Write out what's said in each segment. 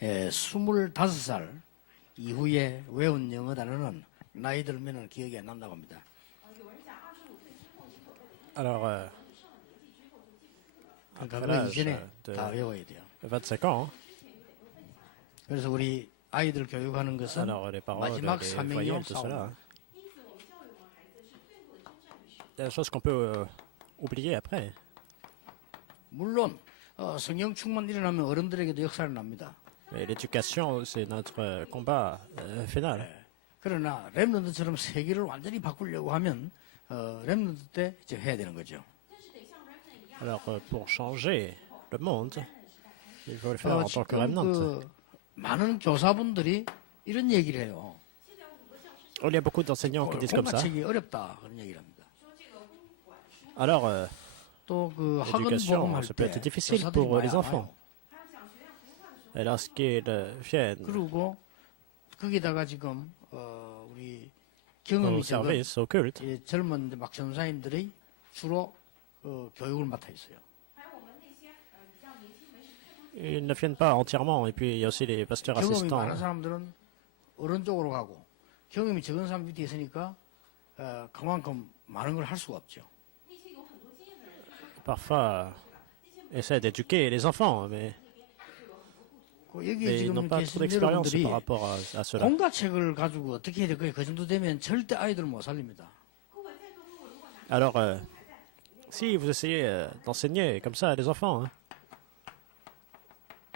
25살 이후에 외운 영어 단어는 나이 들면은 기억이 안 난다고 합니다. Alors, 그러니까 après 그 l'âge 이전에 de 다 외워야 돼요. 25 ans, 그래서 우리 아이들 교육하는 것은 alors les paroles, 마지막 les 사명이요 voyelles, tout cela, 싸움. hein. Il y a des choses qu'on peut oublier après. 물론 성령 충만 일어나면 어른들에게도 역사를 납니다. Mais l'éducation, c'est notre combat final. 그러나 렘넌트처럼 세계를 완전히 바꾸려고 하면 렘넌트 때 이제 해야 되는 거죠. Alors, pour changer le monde, il faut le faire en tant que remnant. 많은 교사분들이 이런 얘기를 해요. Il y a beaucoup d'enseignants qui disent comme ça. 공부책이 어렵다 그런 얘기를 합니다. Alors, 또 그 학원 l'éducation, 복음할 ça peut 때 être difficile 교사들이 pour 많이 les 안 enfants. 와요. Et lorsqu'ils viennent 그리고 거기다가 지금 우리 au 경험이 적은 service, au culte, 젊은 막 전사님들이 주로 교육을 맡아 있어요. ils ne viennent pas entièrement. Et puis, il y a aussi les pasteurs 경험이 assistants. 많은 사람들은 어른 쪽으로 가고 경험이 적은 사람 밑에 있으니까 그만큼 많은 걸 할 수가 없죠. Parfois, essaient d'éduquer les enfants, mais 여기 ils n'ont 지금 pas trop 계신 d'expérience 여러분들이 par rapport à cela. 공과책을 가지고 어떻게 해야 될까요? 그 정도 되면 절대 아이들 못 살립니다. Alors, si vous essayez d'enseigner comme ça à des enfants, hein,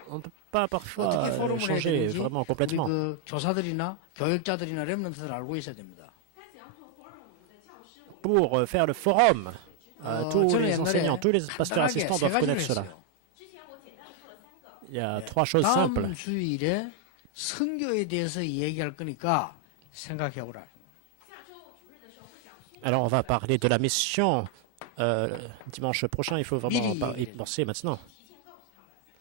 on ne peut pas parfois 어떻게 포럼을 해야 changer 되는지 vraiment 우리 complètement. 그 교사들이나 교육자들이나 렘넌트들 알고 있어야 됩니다. Pour faire le forum, tous 저는 les 옛날에 enseignants, tous les pasteurs 간단하게 assistants 세 doivent 가지를 connaître cela. 했어요. Il y a trois choses simples. 다음 주일에 선교에 대해서 얘기할 거니까 생각해 보라. Alors, on va parler de la mission. Dimanche prochain, il faut vraiment 미리 y penser maintenant.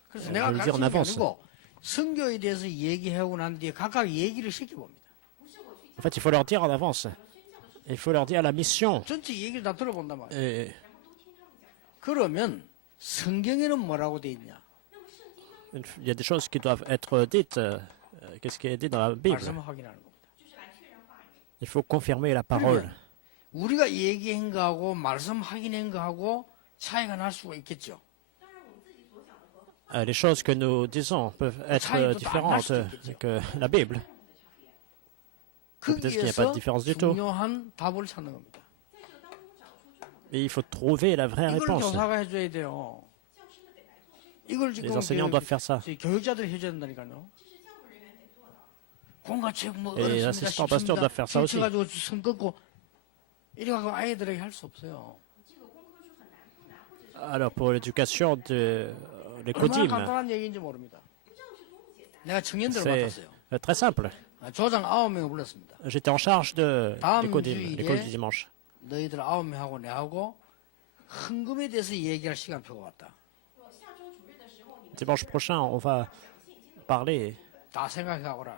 그래서 je 내가 veux dire en 가르치는 게 avance. 아니고 선교에 대해서 얘기하고 난 뒤에 각각 얘기를 시켜봅니다. En fait, il faut leur dire en avance. Il faut leur dire la mission. 전체 얘기를 다 들어본단 말이에요. Et 그러면 성경에는 뭐라고 돼 있냐? il y a des choses qui doivent être dites. Qu'est-ce qui est dit dans la Bible? 말씀 확인하는 겁니다. Il faut confirmer la parole. 우리가 얘기한 거하고 말씀 확인한 거하고 차이가 날 수가 있겠죠. Les choses que nous disons peuvent être différentes que la Bible. Peut-être qu'il n'y a pas de 거기에서 différence du tout. 중요한 답을 찾는 겁니다. Mais il faut trouver la vraie 이걸 réponse. 교사가 해줘야 돼요. 이걸 지금 Les enseignants doivent faire ça. 교육자들이 해줘야 된다니까요. 공과책 뭐 Et les 어렵습니다. assistants pasteurs doivent faire ça aussi. 가지고 선 긋고 이래가지고 아이들에게 할 수 없어요. Alors pour l'éducation de les 얼마나 codymes, 간단한 얘기인지 모릅니다. 내가 청년들을 c'est 맡았어요. très simple. 조장 9명을 불렀습니다. J'étais en charge des 다음 codymes, l'école du 주일에 dimanche. 너희들 9명하고 내하고 헌금에 대해서 얘기할 시간표가 왔다. Dimanche prochain, on va parler 다 생각해오라.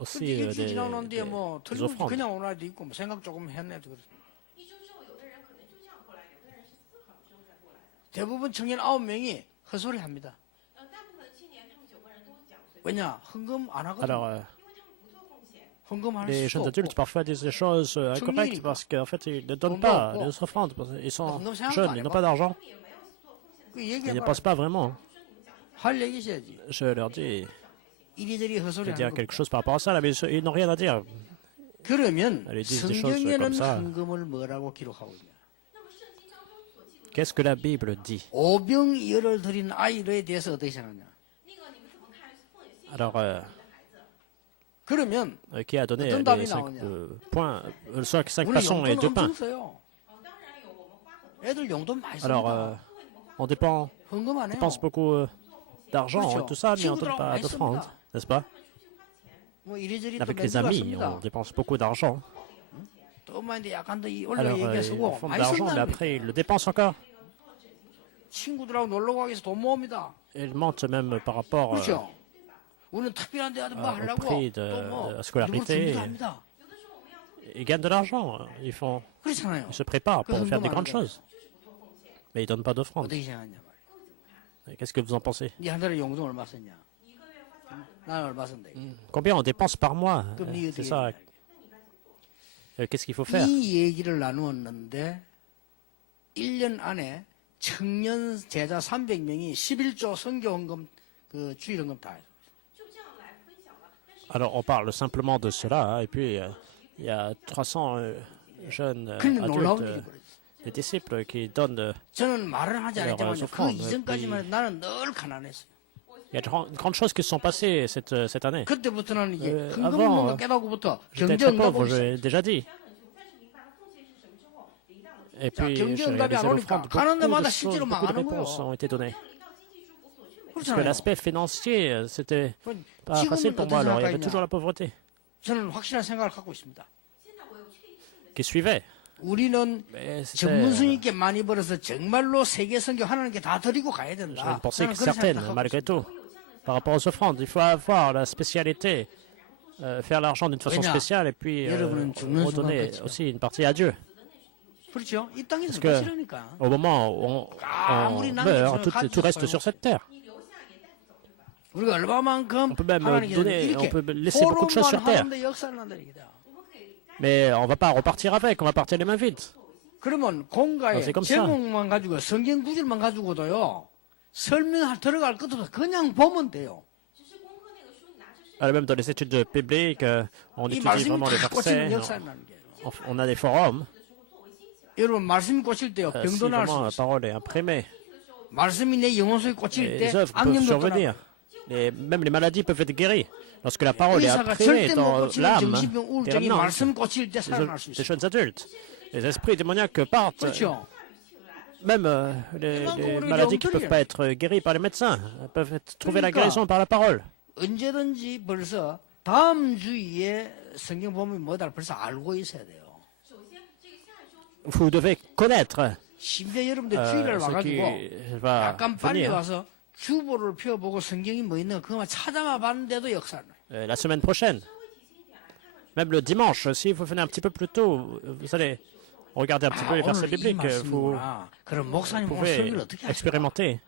aussi 근데 일주일 지나고 난 뒤에 des 뭐 틀림없이 offrandes. 그냥 오는 아이도 있고 뭐 생각 조금 했네도 그렇습니다. 대부분 청년 9명이 헛소리 합니다. 왜냐? 헌금 안 하거든요. Alors, 헌금할 les 수도 jeunes adultes 없고. parfois disent des choses incorrectes parce qu'en fait, ils ne donnent pas les offrandes. Ils sont jeunes, ils n'ont pas d'argent. 그 Ils ne 얘기해봐라. pensent pas vraiment. 할 얘기 있어야지. Je leur dis 이리저리 헛소리 de dire 하는 quelque 겁니다. chose par rapport à ça, là, mais ils n'ont rien à dire. 그러면 Allez, disent des choses 성경에는 comme ça. 헌금을 뭐라고 기록하고 있냐? Qu'est-ce que la Bible dit? 오병이어를 드린 아이에 대해서 어떻게 생각하냐? Alors, 그러면 qui a donné 어떤 les 답이 5 나오냐? points, 5 우리 poissons et 2 용돈 pains? 엄청 써요. 애들 용돈 많이 Alors, 씁니다. on dépense 헌금 안 해요. beaucoup d'argent et tout ça, mais on ne donne 친구들하고 pas 많이 d'offrande, 씁니다. n'est-ce pas? 뭐 이리저리 또 Avec les 맨주가 amis, 씁니다. on dépense beaucoup d'argent. 또 많이 약간 더 올려 Alors, 얘기해 ils 쓰고 font de 많이 l'argent, mais 쓴다는 après, ils le dépensent encore. 친구들하고 놀러 가기 위해서 돈 모읍니다. Ils mentent même par rapport 그렇죠? 우리는 특별한 데 가서 뭐 au 하려고 prix de 또뭐 la scolarité. 합니다. Ils gagnent de l'argent. 그렇잖아요. Ils se préparent pour 그 faire des 헌금 안 grandes 하잖아요. choses. Mais ils ne donnent pas d'offrande. 어떻게 생각하냐 말이에요. Et qu'est-ce que vous en pensez? 네 한 달에 용돈 얼마 썼냐? 나는 얼마 쓴다. Combien on dépense par mois? 그럼 네 C'est 어떻게 ça. Qu'est-ce qu'il faut faire? 이 얘기를 나누었는데 1년 안에 청년 제자 300명이 11조 선교헌금 그 주일헌금 다 해요. Alors, on parle simplement de cela, et puis il y a 300 jeunes 근데 놀라운 adultes, 일이 벌어졌어요. des disciples qui donnent. 저는 말을 하지 않았지만 그 offrandes, 이전까지만 해도 나는 늘 가난했어요. Il y a de grandes choses qui se sont passées cette année. 그때부터는 이제 avant, 헌금을 깨닫고부터 J'étais 경제 très 응답 pauvre, 오기 시작했어요. j'ai déjà dit. Et puis, 경제 j'ai 응답이 réalisé 안 오니까 l'offrande. 가는 Beaucoup 데마다 de choses, 실제로 beaucoup de 망하는 réponses 거예요. ont été données. Parce que 그렇잖아요. l'aspect financier, c'était pas facile 지금은 pour 어떤 moi. Alors, il y avait 생각이냐? toujours la pauvreté 저는 확실한 생각을 갖고 있습니다. qui suivait. 우리는 Mais c'était 전문성있게 많이 벌어서 정말로 세계 선교 하나님께 다 드리고 가야 j'ai 된다. une pensée 저는 그런 certaine, 생각을 갖고 malgré 있습니다. tout. Par rapport aux offrandes, il faut avoir la spécialité, faire l'argent d'une façon 왜냐? spéciale et puis 여러분은 죽는 redonner 순간까지요. aussi une partie à Dieu. 그렇죠? 이 땅에서 Parce que 싫으니까. au moment où 아무리 on 남겨주면 meurt, 가지고 tout reste sur cette terre. 우리가 얼마만큼 On peut même 하나님께서 donner, 이렇게 on peut laisser beaucoup de choses sur 포럼만 terre. 하는데 역사를 난다 얘기다. Mais on va pas repartir avec, on va partir les mains vides. 그러면 공가에 c'est comme ça. 제목만 가지고 성경 구절만 가지고도요 설명 들어갈 것도 없어. 그냥 보면 돼요. Alors, même dans les études bibliques, on 이 étudie 말씀이 vraiment les 다 꽂히면 versets, 역사를 나는 게요. on a des forums, 여러분 말씀이 꽂힐 때요 si 병도 날 vraiment 수 la 있어요. parole est imprimée, 말씀이 내 영혼 속에 꽂힐 때 les œuvres peuvent 악령도 survenir. 떠나고 Même les maladies peuvent être guéries. Lorsque la parole est 의사가 imprimée 절대 못 dans 고치는 l'âme 정신병 des 우울증이 remnants, 말씀 꽂힐 때 살아날 수 des 있어요. jeunes adultes, les esprits démoniaques partent. 그렇죠? Même les maladies qui ne peuvent pas être guéries par les médecins peuvent trouver la guérison par la parole. 언제든지 벌써 다음 주에 성경 보면 뭐다 벌써 알고 있어야 돼요. Vous devez connaître 심지어 여러분들 주일날 ce qui 와가지고 va 약간 빨리 venir. 와서 주보를 펴보고 성경이 뭐 있는 거 그만 찾아봐 봤는데도 역사를 나요. La semaine prochaine. Même le dimanche, si vous venez un petit peu plus tôt, vous allez regarder un petit peu les versets 오늘 이 bibliques, vous 말씀이구나. 그럼 목사님 오늘 pouvez 설교를 어떻게 하실까? expérimenter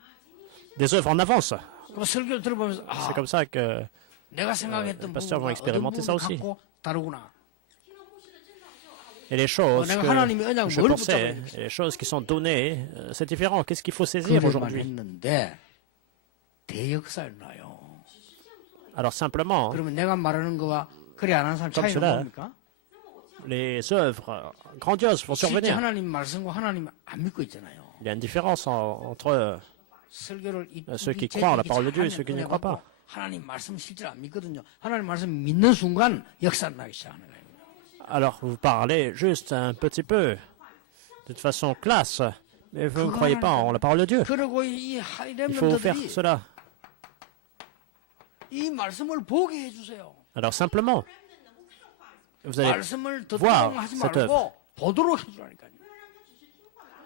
des œuvres en avance. 그럼 설교를 들어보면서 C'est comme ça que 내가 생각했던 pasteurs vont 부분과 어떤 expérimenter ça 부분을 aussi. 갖고 다르구나. et les choses 내가 하나님의 언약을 que je 뭘 pensais, 붙잡아야 et les choses qui sont données, c'est différent. Qu'est-ce qu'il faut saisir 그들만 aujourd'hui? 했는데 대역사를 나요. Alors simplement, 그러면 내가 말하는 거와 그래 안 하는 사람 Comme 차이는 cela. 뭡니까? les œuvres grandioses vont 실제 survenir. 하나님 말씀과 하나님 안 믿고 있잖아요. Il y a une différence entre 설교를 ceux qui croient en la parole de Dieu et ceux qui n'y croient pas. 하나님 말씀 실제로 안 믿거든요. 하나님 말씀 믿는 순간 역사 나기 시작하는 거예요. Alors, vous parlez juste un petit peu, de façon classe, mais vous ne croyez pas en la parole de Dieu. 그리고 이 Il faut faire 하이렘들이 cela. 이 말씀을 보게 해주세요. Alors, simplement, vous allez 말씀을 voir 듣도록 하지 cette œuvre. 말고 보도록 해주라니까요.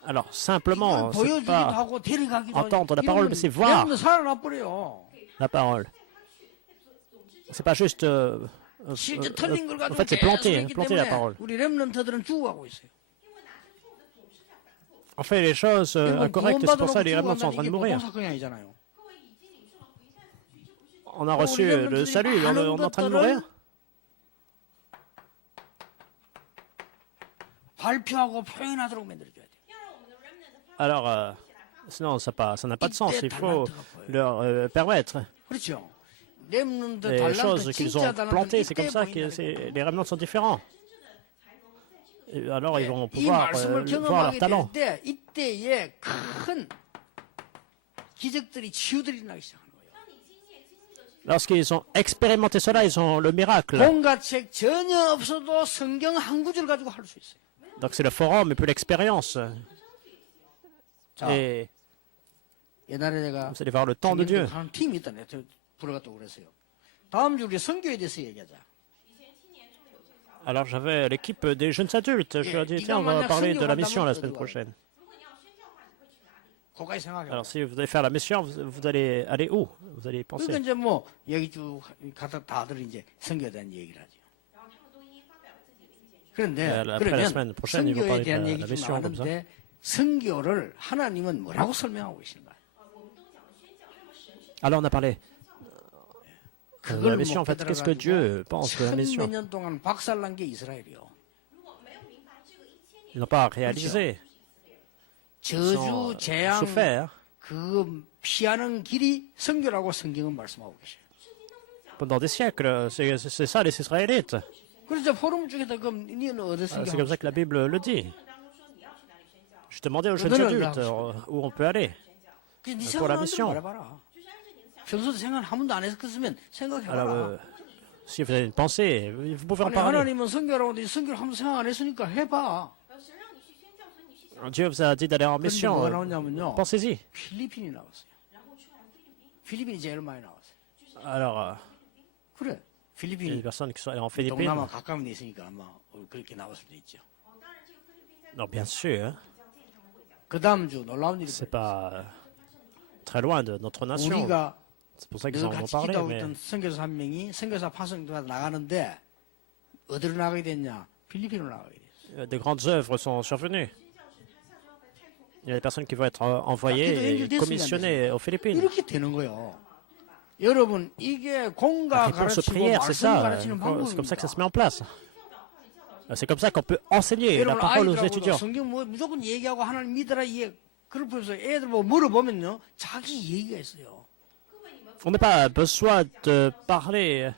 Alors, simplement, 이걸 c'est 보여주기도 pas 하고 데려가기도 entendre la 하고 parole, mais c'est voir 렘들 살아나 버려요. la parole. C'est pas juste. 실제 틀린 걸 En 가지고 fait, c'est 계속 planter, 있기 planter la 때문에 parole. 우리 렘넌트들은 죽어가고 있어요. On fait les choses incorrectes, et c'est pour ça que les remnants sont en train de 이게 보통 mourir. 사건이 아니잖아요. On a reçu le salut, on est en train de mourir. 발표하고 표현하도록 만들어줘야 돼요. Alors, sinon, ça n'a pas de sens. Il faut leur permettre. 그렇죠. 렘넌트 Les choses 달란트 qu'ils 진짜 ont 달란트 plantées, c'est 이때 comme ça que 보인다는 les remnants sont différents. Et alors, ils vont 이 pouvoir 말씀을 voir leur 경험하게 talent. 될 때 이때에 큰 기적들이 치유들이 나기 시작하는 거예요. Lorsqu'ils ont expérimenté cela, ils ont le miracle. 온갖 책 전혀 없어도 성경 한 구절 가지고 할 수 있어요. Donc, c'est le forum et puis l'expérience. 자, Et 옛날에 내가 vous allez voir le temps de Dieu. 한 팀이 있다 내가 불러갔다고 그랬어요. 다음 주 우리 선교에 대해서 얘기하자. Alors, j'avais l'équipe des jeunes adultes. Je leur ai dit, tiens, on va parler de la mission la semaine prochaine. 거기까지 생각해. Alors, si vous allez faire la mission, vous allez aller où? Vous allez 그러니까 penser. 이제 뭐 여기 쭉 가다 다들 이제 선교에 대한 얘기를 하죠. 그런데 après la semaine prochaine, ils vont 선교에 parler de 대한 la 얘기 좀 mission comme ça. 나왔는데 선교를 하나님은 뭐라고 설명하고 계신가요? Alors on a parlé de la 그걸 mission. En 못 fait, qu'est-ce que Dieu 깨달아가지고 pense de la mission? 천몇 년 동안 박살난 게 이스라엘이요. Ils n'ont pas réalisé. Ils ont 저주, 재앙, souffert. 그 피하는 길이 성결하고 성경은 말씀하고 계셔요. Pendant des siècles, c'est ça les Israélites. 그래서 포럼 중에서 그럼 니는 어디 C'est comme 성경? ça que la Bible le dit. Je demandais aux jeunes Donne-le adultes là. où on peut aller. 네 pour la 생각하는 mission. 대로 말해봐라. 평소에 생각 한 번도 안 했었으면 Alors, 생각해봐라. si vous avez une pensée, vous pouvez en 아니 parler. 하나님은 성결하고 성결 한 번도 생각 안 했으니까 해봐. Dieu vous a dit d'aller en 그런데 mission. 뭐가 나오냐면요. Pensez-y. 필리핀이 나왔어요. 필리핀이 제일 많이 나왔어요. Alors, 그래. il y a des 필리핀이 personnes qui sont allées en Philippines. 동남아 가까운 데 있으니까 아마 그렇게 나올 수도 있죠. Non, bien sûr, 그 다음 주 놀라운 일이 c'est 벌어졌어요. pas très loin de notre nation. 우리가 C'est pour ça qu'ils 늘 en ont 같이 parlé. 기도하고 Mais 있던 선교사 한 명이 선교사 파송도가 나가는데 어디로 나가게 됐냐? 필리핀으로 나가게 됐어요. de grandes œuvres sont survenues. Il y a des personnes qui vont être envoyées et commissionnées aux Philippines. 이렇게 되는 거예요. 여러분 이게 공가 La réponse aux 가르치고 prières, c'est 말씀 ça. 가르치는 C'est comme ça que ça se 방법입니다. met en place. C'est comme ça qu'on peut enseigner la 여러분 parole aux 아이들하고도 étudiants. 성경 뭐 무조건 얘기하고 하나님 믿어라 이게 그러면서 애들 뭐 물어보면요 자기 얘기가 있어요. On n'a pas besoin de parler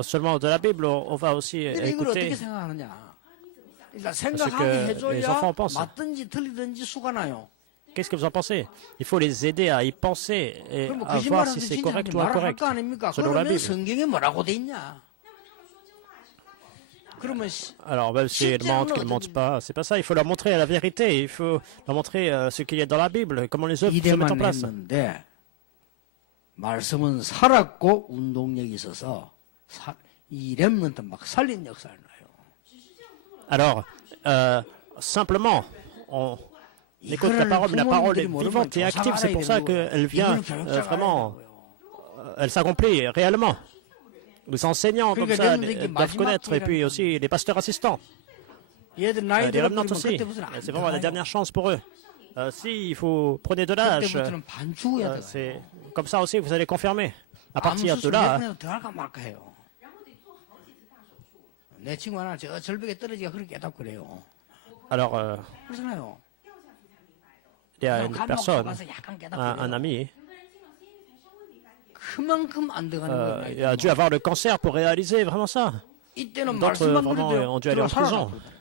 seulement de la Bible, on va aussi 근데 이걸 어떻게 écouter. 생각하냐? 일단 que 생각하게 les 해줘야 enfants pensent. 맞든지 틀리든지 수가 나요. Qu'est-ce que vous en pensez? Il faut les aider à y penser et 그럼 뭐 à voir si 거짓말하는데 c'est 진짜 correct ou 말을 할 incorrect. 거 아닙니까? selon la 그러면 Bible. 성경에 뭐라고 돼 있냐? 그러면 Alors, même s'ils mentent, qu'ils ne mentent pas, c'est pas ça. Il faut leur montrer la vérité. Il faut leur montrer ce qu'il y a dans la Bible, comment les œuvres se mettent en 이래만 place. 했는데 말씀은 살았고 운동력이 있어서 이 렘넌트 막 살린 역사를 나요. Alors, simplement, on écoute la parole, mais la parole est vivante et active. C'est pour ça qu'elle vient vraiment, elle s'accomplit réellement. Les enseignants, comme ça, doivent connaître, et puis aussi les pasteurs assistants. 얘들 나이 Les remnants 들어보면 aussi. 그때부터는 안 C'est vraiment la 들어가요. dernière chance pour eux. Si il faut prenez de l'âge, 그때부터는 반죽해야 돼요. c'est comme ça aussi vous allez confirmer. À 아무 partir de 수술 là, 그냥 들어갈까 말까 해요. 내 친구 하나 저 절벽에 떨어지가 그렇게 깨닫고 그래요. alors 그러잖아요. il y a une personne, 가서 약간 깨닫고 un 그래요. ami, 그만큼 안 들어가는 거예요. il a dû avoir le cancer pour réaliser vraiment ça. 이때는 D'autres 말씀만 vraiment 그래도 ont dû aller en 들어 prison. 살아나고.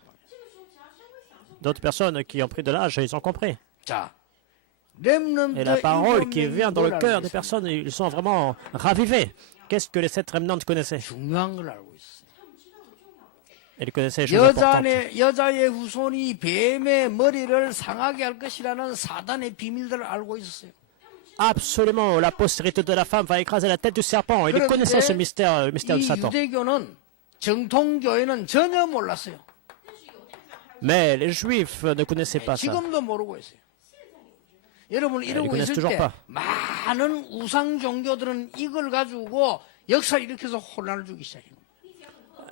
D'autres personnes qui ont pris de l'âge, ils ont compris. 자, 렘넌트 Et la parole qui 일곱 vient dans le 명이 cœur 뭘 des 알고 personnes, ils sont vraiment ravivés. Qu'est-ce que les sept remnants connaissaient? 있어요? 중요한 걸 알고 있어요. Ils connaissaient les choses importantes. 여자의 후손이 뱀의 머리를 상하게 할 것이라는 사단의 비밀들을 알고 있었어요. Absolument, la postérité de la femme va écraser la tête du serpent. Ils connaissaient ce mystère, le mystère de 이 Satan. 유대교는 정통교회는 전혀 몰랐어요. Mais les Juifs ne connaissaient pas ça. 지금도 모르고 있어요. 여러분 이러고 connaissent 있을 toujours 때 pas. 많은 우상 종교들은 이걸 가지고 역사를 일으켜서 혼란을 주기 시작해요.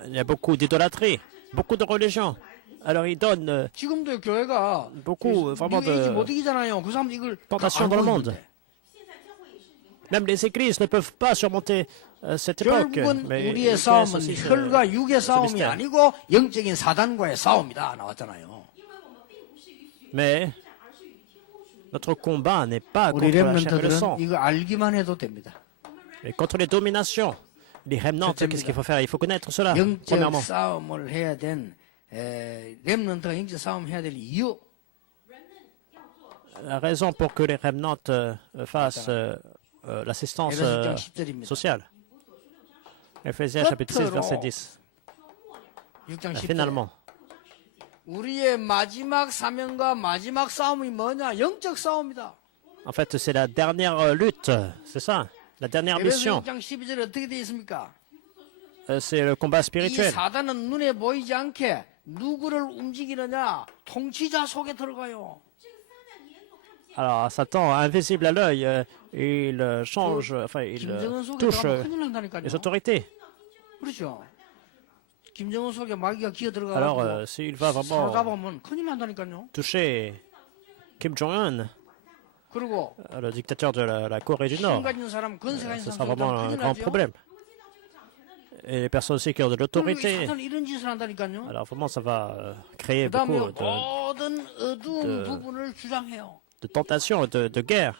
Il y a beaucoup d'idolâtrie, beaucoup de religions. Alors ils donnent 지금도 교회가 beaucoup vraiment 뉴에이지 못 de 이기잖아요. 그 사람들 이걸 tentation dans le monde. Même les églises ne peuvent pas surmonter cette époque. 결국은 Mais 우리의 ils connaissent 싸움은 aussi 혈과 육의 싸움이 mystère. 아니고 영적인 사단과의 싸움이다 나왔잖아요. Mais notre combat n'est pas 우리 contre la chair et le sang, 렘넌트들은 이거 알기만 해도 됩니다. mais contre les dominations. Les remnants, qu'est-ce qu'il faut faire? Il faut connaître cela, 영적 premièrement. 싸움을 해야 된 렘넌트가 영적 싸움 해야 될 이유 La raison pour que les remnants fassent l'assistance 에베소 6장 10절입니다. sociale. Ephésiens chapitre 6, verset 10. 6장 10절. Finalement, 우리의 마지막 사명과 마지막 싸움이 뭐냐? 영적 싸움이다. en fait, c'est la dernière lutte, c'est ça, la dernière 에베소 mission. 6장 12절에 어떻게 되어 있습니까? C'est le combat 이 spirituel. 사단은 눈에 보이지 않게 누구를 움직이느냐? 통치자 속에 들어가요. Alors, Satan, invisible à l'œil, il change, enfin, il 김정은 속에 touche 들어가면 큰일 난다니까요. les autorités. 그렇죠. 김정은 속에 마귀가 기어 Alors, 들어가고 s'il va vraiment 사로잡으면 큰일 난다니까요. toucher Kim Jong-un, 그리고 le dictateur de la Corée du Nord. 힘 가진 사람, 권세 가진 Ce 사람 sera vraiment un 큰일 grand 나죠. problème. Et les personnes aussi qui ont de 그리고 이 l'autorité. 사탄은 이런 짓을 한다니까요. Alors vraiment, ça va créer 그다음에 beaucoup 모든 어두운 부분을 주장해요. de tentations, de guerres.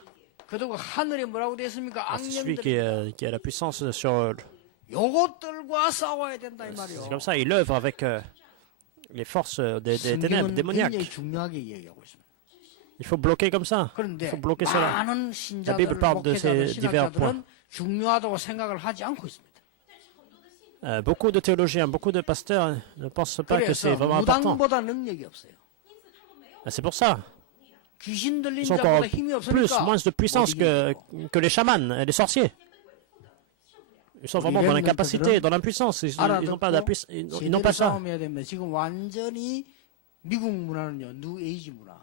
그리고 하늘에 뭐라고 되어 있습니까? C'est celui 악령들이 qui a la puissance sur... 요것들과 싸워야 된다 이 C'est 말이요. comme ça, il œuvre avec les forces des ténèbres 성경은 démoniaques. 굉장히 중요하게 이야기하고 있습니다. Il faut bloquer comme ça. Il 그런데 faut bloquer cela. 많은 La Bible 신자들, parle de 목회자들, ces divers 신학자들은 중요하다고 생각을 하지 않고 있습니다. Beaucoup de théologiens, beaucoup de pasteurs ne pensent pas que c'est 그래서 vraiment important. 무당보다 능력이 없어요. C'est pour ça. 귀신 들린 Ils ont encore 자보다 힘이 plus, 없으니까 moins de puissance 못 이겨요. que les chamans et les sorciers. Ils sont vraiment dans l'incapacité, dans l'impuissance. Ils n'ont pas, ils n'ont 제대로 pas ça. 싸움해야 되면 지금 완전히 미국 문화는요, 뉴에이지 문화.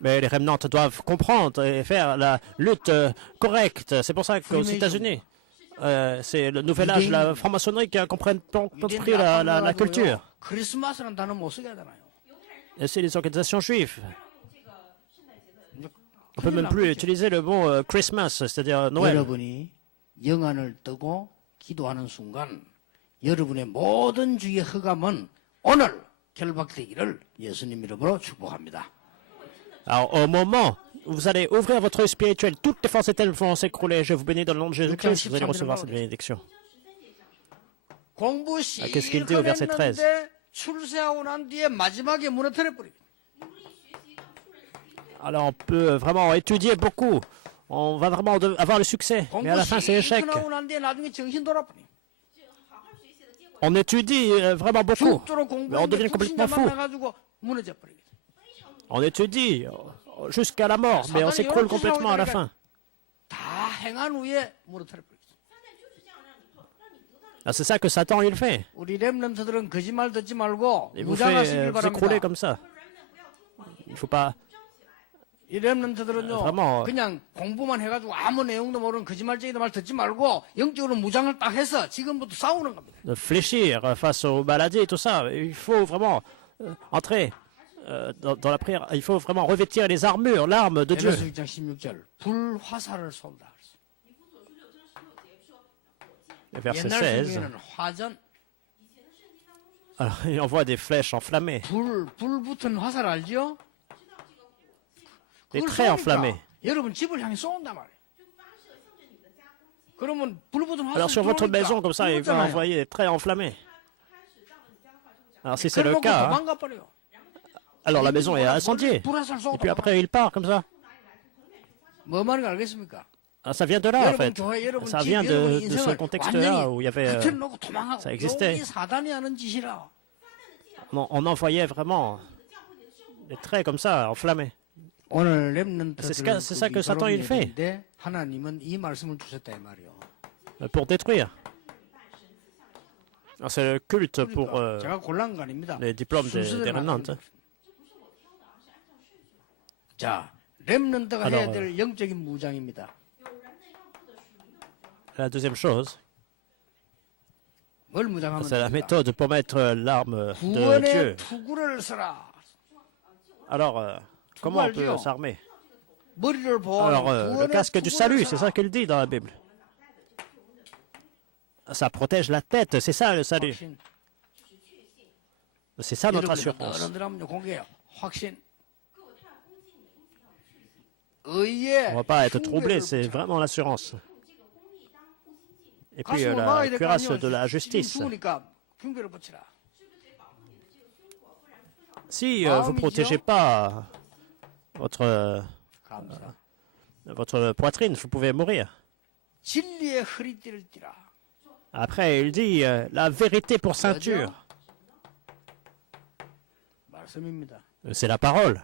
Mais les remnants doivent comprendre et faire la lutte correcte. C'est pour ça qu'aux États-Unis, c'est le nouvel âge, la franc-maçonnerie qui a compris la culture. 크리스마스라는 단어 못 쓰게 하잖아요. Et c'est les organisations juives. On peut 큰일 même plus 나쁘죠. utiliser le mot Christmas, c'est-à-dire Noël. 여러분이 영안을 뜨고 기도하는 순간 여러분의 모든 주의 허감은 오늘 결박되기를 예수님 이름으로 축복합니다. Alors, au moment où vous allez ouvrir votre œil spirituel, toutes les forces éternelles vont s'écrouler. Je vous bénis dans le nom de Jésus-Christ. Vous allez recevoir cette bénédiction. 공부 qu'est-ce qu'il dit au verset 13? 했는데 출세하고 난 뒤에 마지막에 무너뜨려 버립니다. Alors, on peut vraiment étudier beaucoup. On va vraiment avoir le succès. Mais à la fin, c'est échec. 하고 난 뒤에 나중에 정신 돌아버립니다. On étudie vraiment beaucoup. 죽도록 Mais on devient 공부했는데 complètement 불신자 fou. 만나가지고 무너져 버립니다. On étudie jusqu'à la mort, mais on s'écroule complètement à la fin. 다 행한 후에 무너뜨려 버립니다. Ah, c'est ça que Satan, il fait. 우리 렘넌트들은 거짓말 듣지 말고 Il vous 무장하시길 fait vous écrouler 바랍니다. comme ça. Il ne faut pas... 이 렘넌트들은요, vraiment. 그냥 공부만 해가지고 아무 내용도 모르는 거짓말쟁이들 말 듣지 말고 영적으로 무장을 딱 해서 지금부터 싸우는 겁니다. de fléchir face aux maladies et tout ça. Il faut vraiment entrer dans la prière. Il faut vraiment revêtir les armures, l'arme de Dieu. 에베소 1장 16절 불화살을 쏜다. Verset 옛날 16. 성경에는 화전, Alors, il envoie des flèches enflammées, 불 붙은 화살 알죠? des 그걸 traits 쏘니까 enflammés. 여러분 집을 향해 쏜단 말이에요. 그러면 불 붙은 화살 Alors, sur votre maison, comme ça, il va envoyer des traits enflammés. Alors, si c'est le cas, hein, 도망가 버려요. alors la maison est incendiée. 불화살 Et puis 쏘고 après, il part comme ça. 뭐 말인지 알겠습니까? Ah, ça vient de là, en 여러분 fait. 교회, 여러분 Ça 집, vient 여러분 de ce 인생을 contexte-là où il y avait... 겉을 놓고 도망하고 ça existait. 여기 사단이 하는 짓이라. on envoyait vraiment des traits comme ça, enflammés. 오늘 렘넌트들 C'est ça que Satan, il fait. 하나님은 이 말씀을 주셨다 이 말이요. Pour détruire. Alors, c'est le culte pour 제가 골라온 거 아닙니다. les diplômes des 순서대로 remnants. 나가는 겁니다. 자, 렘넌트가 Alors, 해야 될 영적인 무장입니다. La deuxième chose, 뭘 무장하면 c'est la 됩니까? méthode pour mettre l'arme de 구원의 Dieu. 투구를 써라. Alors, comment on peut 알죠? s'armer? 머리를 Alors, 보호하는 le 구원의 casque du 투구를 salut, c'est 써라. ça qu'il dit dans la Bible. Ça protège la tête, c'est ça le salut. 확신. C'est ça notre 여러분이 assurance. 어른들 하면 공개해요. 확신. On 의의 ne va pas être 흉배를 troublé, c'est 붙여. vraiment l'assurance. Et puis 가슴을 la 막아야 될 거 cuirasse 아니에요. de la 지금 justice. 죽으니까 흉배를 붙이라. Si vous ne protégez pas votre, 감사. votre poitrine, vous pouvez mourir. 진리의 허리띠를 띠라. Après, il dit la vérité pour ceinture. 말씀입니다. C'est la parole.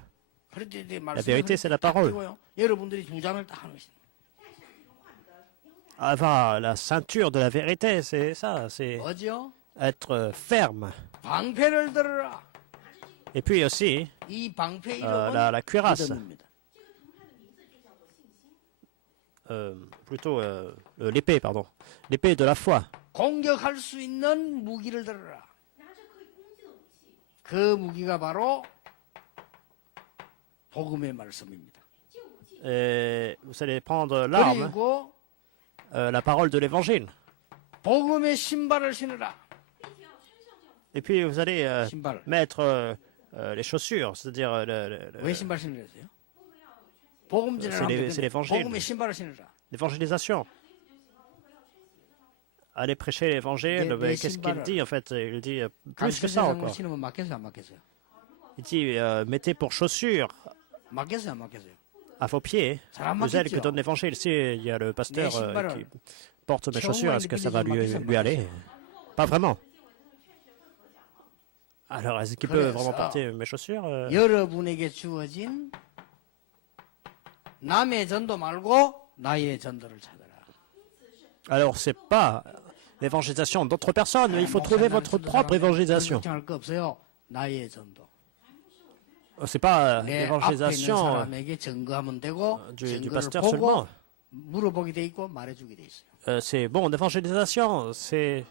허리띠 La vérité, c'est la parole. 여러분들이 무장을 딱 하는 것입니다. Avoir la ceinture de la vérité, c'est ça, c'est 뭐죠? être ferme. 방패를 들어라. Et puis aussi, 이 방패 이름은 la cuirasse. 믿음입니다. Plutôt l'épée, pardon. L'épée de la foi. 공격할 수 있는 무기를 들어라. 그 무기가 바로 복음의 말씀입니다. Et vous allez prendre l'arme, 그리고 la parole de l'évangile. 복음의 신발을 신으라. Et puis vous allez 신발. mettre les chaussures, c'est-à-dire 왜 신발 신으라 했어요? 복음 전하는 c'est l'évangile. 복음의 신발을 신으라. l'évangélisation. Aller prêcher l'évangile, mais qu'est-ce qu'il dit en fait? Il dit plus que ça encore. 신으면 맞겠어요, 안 맞겠어요? Il dit mettez pour chaussures 맞겠어요, 안 맞겠어요? à vos pieds 잘안 les ailes que 맞겠죠? donne l'évangile. Si il y a le pasteur qui porte mes chaussures, est-ce que ça va lui 맞겠어요? aller? Pas vraiment. Alors, est-ce qu'il peut 그래서 vraiment porter mes chaussures? 여러분에게 주어진 남의 전도 말고 나의 전도를 찾아라. Alors, c'est pas l'évangélisation d'autres personnes, mais il faut trouver votre propre évangélisation. 걱정할 거 없어요. 나의 전도. C'est pas 내 앞에 있는 l'évangélisation 사람에게 증거하면 되고 du 증거를 pasteur 보고 seulement. 물어보게 돼 있고 말해주게 돼 있어요. C'est bon, l'évangélisation, c'est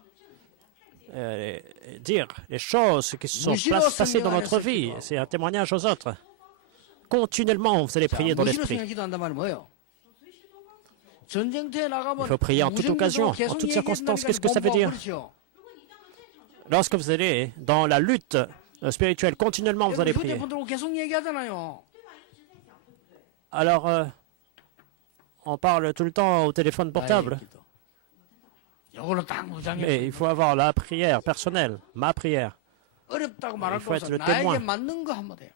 dire les choses qui se sont passées dans notre vie. C'est un témoignage aux autres. Continuellement, vous allez prier dans 무시로 l'esprit. 생각 기도한단 말은 뭐예요? 전쟁터에 나가면 Il faut prier en toute occasion, en toutes circonstances. Qu'est-ce que ça veut dire? Lorsque vous allez dans la lutte spirituelle, continuellement, vous allez prier. 휴대폰 들고 계속 얘기하잖아요. Alors, on parle tout le temps au téléphone portable, 이걸로 딱 무장해. mais il faut avoir la prière personnelle, ma prière. 어렵다고 말할 il 거 faut 없어. être le 나에게 témoin. 맞는 거 하면 돼요.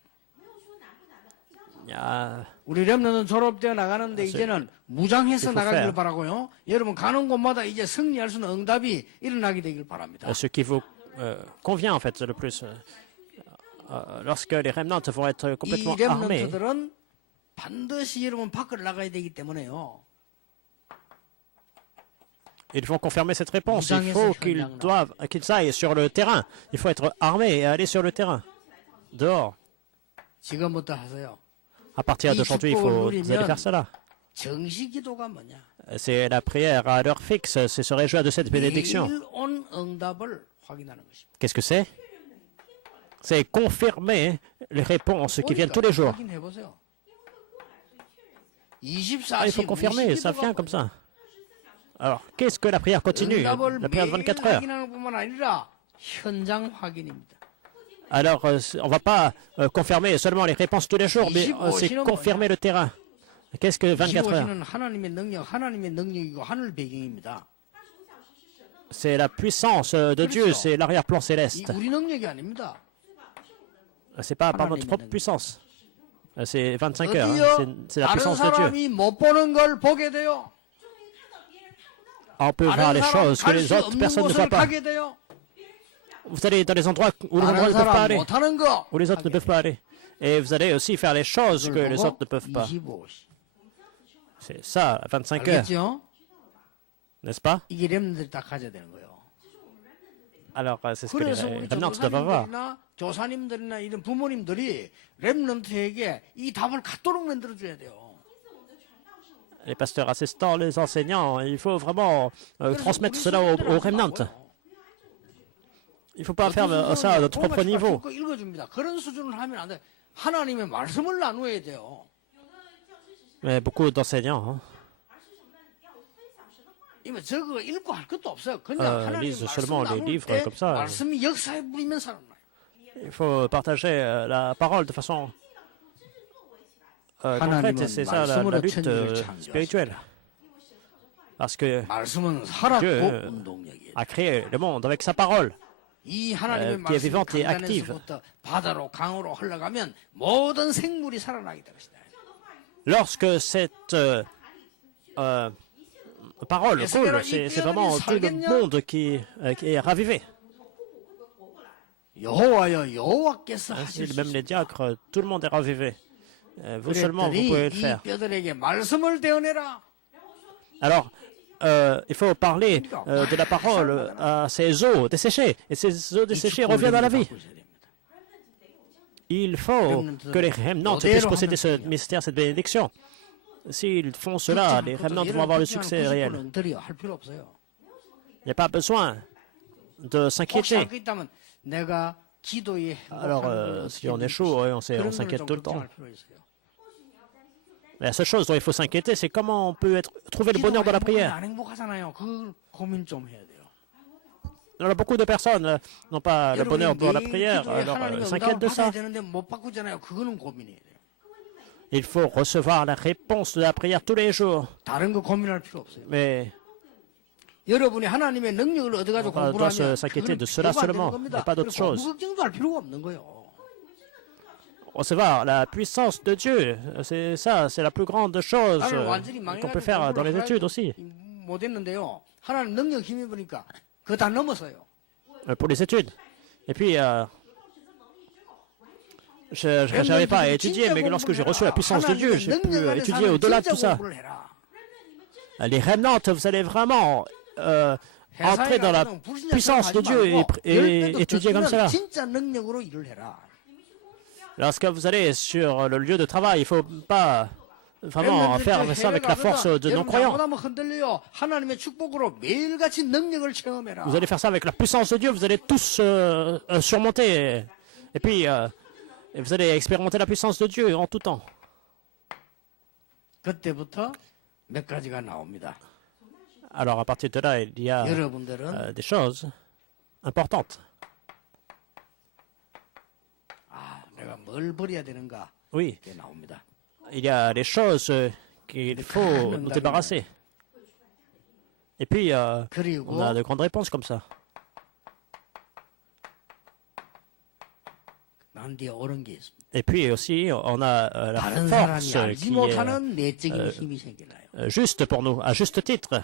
Il y a- 우리 렘넌은 졸업되어 나가는데 이제는 무장해서 il faut 나가길 faire. 바라고요. 여러분 가는 곳마다 이제 승리할 수 있는 응답이 일어나게 되길 바랍니다. ce qui vous convient en fait le plus. Lorsque les remnants vont être complètement 이 armés, 렘넌트들은 반드시 여러분 밖으로 나가야 되기 때문에요. ils vont confirmer cette réponse. Il faut qu'ils aillent sur le terrain. Il faut être armé et aller sur le terrain, dehors. 지금부터 하세요. À partir d'aujourd'hui, vous allez faire cela. 정시 기도가 뭐냐? C'est la prière à l'heure fixe, c'est se réjouir de cette bénédiction. 매일 온 응답을 확인하는 것입니다. Qu'est-ce que c'est? C'est confirmer les réponses qui viennent tous les jours. 확인해 보세요. Il faut confirmer, ça vient comme ça. Alors, qu'est-ce que la prière continue? La prière de 24 heures. 확인하는 뿐만 아니라 현장 확인입니다. Alors, on ne va pas confirmer seulement les réponses tous les jours, mais c'est confirmer le terrain. Qu'est-ce que 24 heures? 25시는 하나님의 능력이고 하늘 배경입니다. C'est la puissance de Dieu, c'est l'arrière-plan 이 céleste. 우리 능력이 아닙니다. C'est pas par notre propre puissance. C'est 25 heures, 어디요? c'est la 다른 puissance de Dieu. 사람이 못 보는 걸 보게 돼요. On peut voir 다른 les 사람 choses que 갈 les 수 autres 없는 personnes ne 곳을 voient pas. 가게 돼요. Vous allez dans les endroits où les endroits 다른 ne peuvent pas 사람 aller, 못하는 거 où les autres ne peuvent pas aller. Et vous allez aussi faire les choses que les autres ne peuvent pas. 25시. C'est ça, 25 heures, 알겠죠? n'est-ce pas? 이게 렘들이 딱 가져야 되는 거예요. Alors, c'est ce que les 그래서 우리 remnants doivent avoir. 전도사님들이나 조사님들이나 이런 부모님들이 렘넌트에게 이 답을 갖도록 만들어줘야 돼요. Les pasteurs assistants, les enseignants, il faut vraiment transmettre cela aux remnants. Il ne faut pas faire ça à notre propre niveau. 읽어줍니다. 그런 수준을 하면 안 돼. 하나님의 말씀을 나누어야 돼요. Mais beaucoup d'enseignants 이거 저거 읽고 할 것도 없어요. 그냥 하나님의 lisent 말씀 seulement les 나눌 livres 때 comme ça. 말씀이 역사에 뿌리면 살아나요. il faut partager la parole de façon concrète, et c'est ça la lutte spirituelle. Parce que 말씀은 살았고 Dieu 운동력이에요. a créé le monde avec sa parole. 이 하나님의 qui est 말씀이 vivante et active. 강단에서부터 바다로 강으로 흘러가면 모든 생물이 살아나게 될 것이다. Lorsque cette parole coule, c'est vraiment tout le monde qui est ravivé. 여호와여 여호와께서 Ainsi, 하실 수 même les 있습니다. diacres, tout le monde est ravivé. Vous seulement, vous 그랬더니 pouvez le 이 faire. 뼈들에게 말씀을 대언해라. Alors, il faut parler de la parole à ces eaux desséchées. Et ces eaux desséchées reviennent à la vie. Il faut que les remnants puissent posséder ce mystère, cette bénédiction. S'ils font cela, les remnants vont avoir le succès réel. Il n'y a pas besoin de s'inquiéter. Alors, si on échoue, on s'inquiète tout le temps. La seule chose dont il faut s'inquiéter, c'est comment on peut trouver le bonheur dans la prière. 안 행복하잖아요. 그 고민 좀 해야 돼요. Alors, beaucoup de personnes n'ont pas le bonheur dans la prière, alors s'inquiètent de ça. 되는데 못 바꾸잖아요. 그거는 고민이에요. Il faut recevoir la réponse de la prière tous les jours. 다른 거 고민할 필요 없어요. Mais 여러분이 하나님의 능력을 얻어가지고 on 공부를 doit 하면 s'inquiéter de cela 그거는 되는 seulement, 겁니다. et pas d'autre 그리고 chose. 공부 걱정도 할 필요가 없는 거예요. Recevoir la puissance de Dieu, c'est ça, c'est la plus grande chose 나는 완전히 qu'on peut faire dans les études aussi. 못했는데요. 하나님 능력 힘이 보니까 그거 다 넘었어요. Pour les études. Et puis, je n'avais pas à étudier, mais lorsque j'ai reçu la puissance de Dieu, j'ai pu étudier au-delà de tout ça. Les remnantes, vous allez vraiment entrer dans la puissance de Dieu et étudier comme cela. 진짜 능력으로 일을 해라. Lorsque vous allez sur le lieu de travail, il ne faut pas vraiment faire ça avec la force de non-croyants. 하나님의 축복으로 매일같이 능력을 체험해라. Vous allez faire ça avec la puissance de Dieu, vous allez tous surmonter. Et puis, vous allez expérimenter la puissance de Dieu en tout temps. 그때부터 몇 가지가 나옵니다. Alors, à partir de là, il y a 여러분들은 des choses importantes. 아, 내가 뭘 버려야 되는가? Oui, 이게 나옵니다. il y a des choses qu'il faut nous débarrasser. Et puis, 그리고 on a de grandes réponses comme ça. 난 뒤에 옳은 게 있습니다. Et puis aussi, on a la 다른 force 사람이 알지 qui est 못하는 내적인 힘이 생기나요? juste pour nous, à juste titre.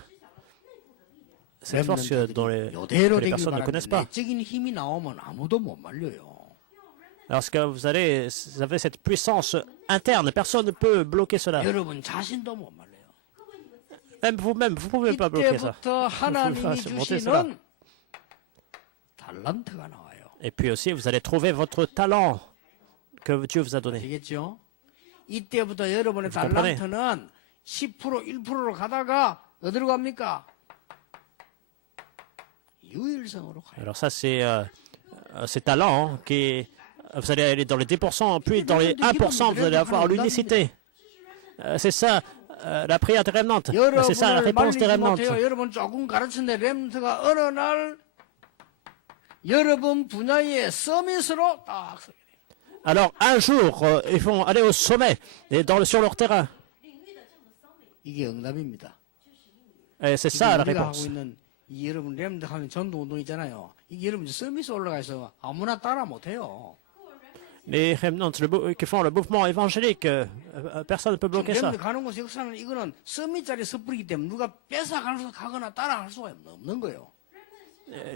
Cette force dont que 요대로 les 되길 personnes ne connaissent 바랍니다. pas. 내적인 힘이 나오면 아무도 못 말려요. Lorsque vous avez cette puissance interne, personne ne peut bloquer cela. 여러분 자신도 못 말려요. Même vous-même, vous ne pouvez pas bloquer ça. 이때부터 하나님이 monter cela. 주시는 달란트가 나와요. Et puis aussi, vous allez trouver votre talent que Dieu vous a donné. 아시겠죠? 이때부터 여러분의 Vous comprenez? 달란트는 10%, 1%로 가다가 어디로 갑니까? 유일성으로 가요. Alors ça, c'est ces talents qui... Vous allez aller dans les 10%, puis dans les 1%, vous allez avoir l'unicité. C'est ça, la prière des remnantes. C'est ça, la 여러분을 réponse des 말리지 remnantes. 못해요. 여러분 조금 가르쳤는데 렘트가 어느 날 여러분 분야의 서밋으로 딱 서게 돼요. Alors, un jour, ils vont aller au sommet, et sur leur terrain. 이게 응답입니다. Et c'est ça la 우리가 하고 réponse. 있는 이 여러분 렘트 하는 전도 운동 있잖아요. 이게 여러분 서밋에 올라가서 아무나 따라 못해요. Les remnantes qui font le mouvement évangélique, personne ne peut bloquer ça. 렘트 가는 곳 역사는 이거는 서밋짜리 섣부르기 때문에 누가 뺏어가거나 따라갈 수가 없는 거예요.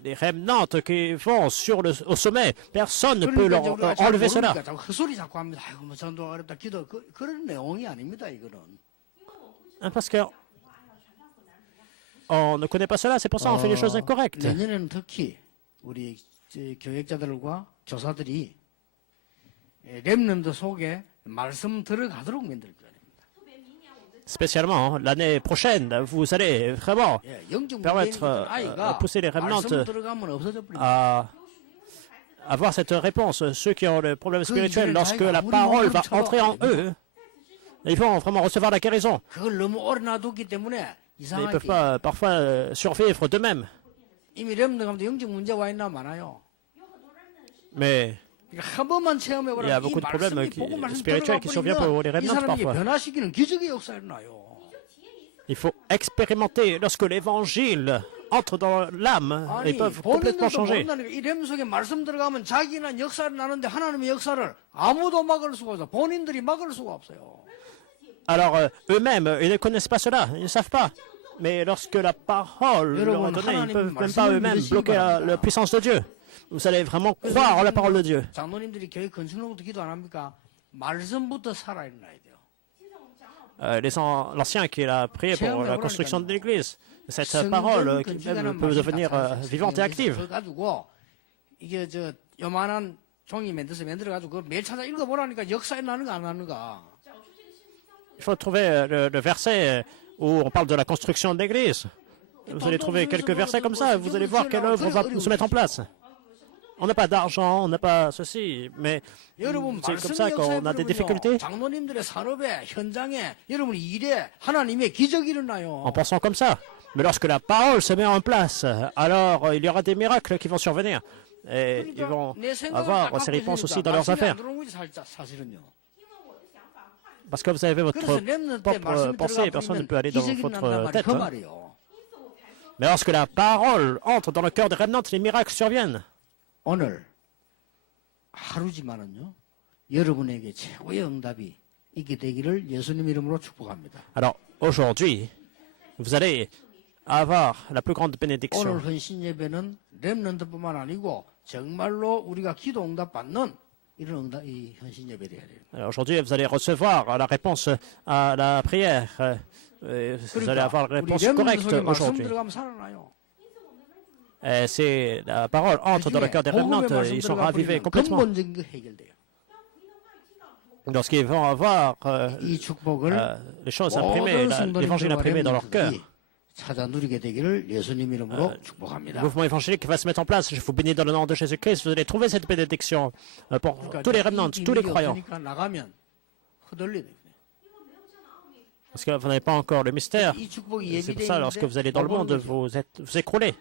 Les remnantes qui vont au sommet, personne ne peut leur enlever cela. 헛소리 자꾸 합니다. 아이고 뭐 전도 어렵다 기도 그런 내용이 아닙니다. 이거는. Parce que on ne connaît pas cela, c'est pour ça qu'on fait les choses incorrectes. 내년에는 특히 우리 교역자들과 교사들이 렘넌트 속에 말씀 들어가도록 만들 거예요. Spécialement l'année prochaine, vous allez vraiment permettre pousser les remnantes à avoir cette réponse. Ceux qui ont le problème spirituel, lorsque la parole va entrer en eux, ils vont vraiment recevoir la guérison. 그걸 너무 오래 놔뒀기 때문에 Mais ils ne 이상하게 peuvent pas parfois survivre d'eux-mêmes. 이미 렘넌트 가면 영적 문제 와 있나 많아요. Mais 한 번만 체험해보라. il y a beaucoup de problèmes spirituels qui surviennent pour les 이 remnantes 사람이 parfois. 변화시키는 기적의 역사 일어나요. Il faut expérimenter lorsque l'évangile entre dans l'âme, ils 아니 peuvent complètement 본인들도 changer. 모른다니까. 이 렘 속에 말씀 들어가면 자기는 역사를 나는데 하나님의 역사를 아무도 막을 수가 없어. 본인들이 막을 수가 없어요. Alors, eux-mêmes, ils ne connaissent pas cela, ils ne savent pas. Mais lorsque la parole leur est donnée, ils ne peuvent même pas eux-mêmes bloquer la puissance de Dieu. Vous allez vraiment croire en la parole de Dieu. 장로님들이 교회 건축로부터 기도 안 합니까? 말씀부터 살아 있나야 돼요. L'ancien qui a prié pour la construction de l'église, cette parole qui même peut devenir vivante et active. 가지고 이게 저 요만한 종이 만들어가지고 그 매일 찾아 읽어보라니까 역사에 나는 거 안 나는가? Il faut trouver le verset où on parle de la construction de l'église. Vous allez trouver quelques versets comme ça, et vous allez voir quelle œuvre va se mettre en place. on n'a pas d'argent, on n'a pas ceci, mais 여러분 c'est comme 말씀 ça qu'on a des 역사에 difficultés. 보면요, 장로님들의 산업에 현장에 여러분 일에 하나님의 기적이 일어나요. En pensant comme ça. Mais lorsque la parole se met en place, alors il y aura des miracles qui vont survenir. Et ils vont 내 생각을 avoir 딱 ces 갖고 réponses aussi 있으니까 dans leurs 말씀이 affaires. 안 들어온 거지, 사실은요. Parce que vous avez votre 그래서 렘넌트 때 propre 말씀이 pensée, 들어가 personne ne 버리면 peut aller dans 기적이 votre 난단 말이에요. tête. 그 말이에요. Mais lorsque la parole entre dans le cœur des remnants, les miracles surviennent. 오늘 하루지만은요, 여러분에게 최고의 응답이 있게 되기를 예수님 이름으로 축복합니다. Alors, aujourd'hui, vous allez avoir la plus grande bénédiction. 오늘 헌신 예배는 렘넌트뿐만 아니고 정말로 우리가 기도 응답 받는 이런 응답, 이 헌신 예배 돼야 돼요. Alors, aujourd'hui, vous allez recevoir la réponse à la prière. Vous allez avoir la 우리 réponse 렘넌트 correcte 속에 말씀 aujourd'hui. 들어가면 살아나요. Et c'est la parole entre dans le cœur des remnants, 복음의 말씀 ils sont 들어가 ravivés 버리면 complètement. 근본적인 게 해결돼요. Lorsqu'ils vont avoir 이 축복을 les choses imprimées, l'évangile imprimé dans leur cœur, 찾아 누리게 되기를 예수님 이름으로 le 축복합니다. mouvement évangélique va se mettre en place. Je vous bénis dans le nom de Jésus-Christ. Vous allez trouver cette bénédiction pour tous les remnants, tous les croyants. 그러니까 나가면 흔들리네. Parce que vous n'avez pas encore le mystère. 이 축복이 Et c'est pour 예비되어 ça, lorsque vous allez dans le monde, vous écroulez.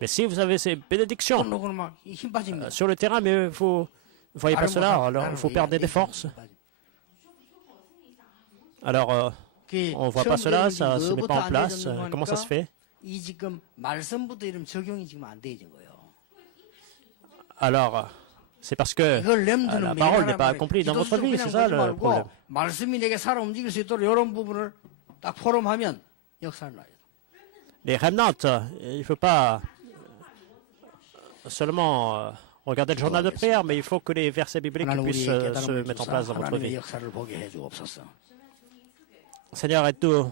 Mais si vous avez ces bénédictions 막힘 빠집니다. sur le terrain, mais vous ne voyez pas cela, alors vous perdez des forces. Alors, on ne voit pas cela, ça ne se met pas en place. Comment ça se fait? 이 지금 말씀부터 이런 적용이 지금 안 되어진 거예요. Alors, c'est parce que 이걸 렘드는 la parole n'est pas accomplie dans votre vie, c'est ça le problème. 말씀이 내게 살아 움직일 수 있도록 이런 부분을 딱 포럼하면 역사를 나요. Les remnants, il ne faut pas seulement regarder le journal de prière, mais il faut que les versets bibliques 하나님 puissent 우리에게 se 깨달음을 mettre en 주사 place dans votre 하나님의 vie. 역사를 보게 해주옵소서. Seigneur, aide-nous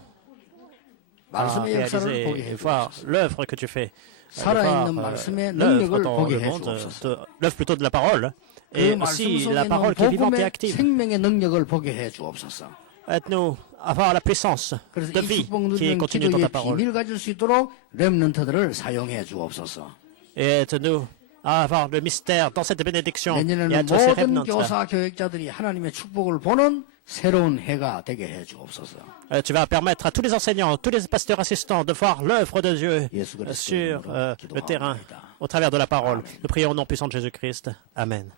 à 말씀의 역사를 réaliser 보게 et voir 해주옵소서. l'œuvre que tu fais. De 살아있는 voir, 말씀의 l'œuvre 능력을 dans 보게 le monde, 해주옵소서. l'œuvre plutôt de la parole, 그 et 말씀 aussi 속에 la 있는 parole qui est vivante et 복음의 active. 생명의 능력을 보게 해주옵소서. Aide-nous à voir la puissance 그래서 de 이 vie 축복 qui est 누리는 contenue dans 기도의 ta parole. 비밀을 가질 수 있도록 렘넌트들을 사용해 주옵소서. Et aide-nous à avoir le mystère dans cette bénédiction et 내년에는 être ces 모든 remnants. 교사 교육자들이 하나님의 축복을 보는 새로운 해가 되게 해 주옵소서. Tu vas permettre à tous les enseignants, tous les pasteurs assistants de voir l'œuvre de Dieu sur le terrain, au travers de la parole. Nous prions au nom puissant de Jésus-Christ. Amen.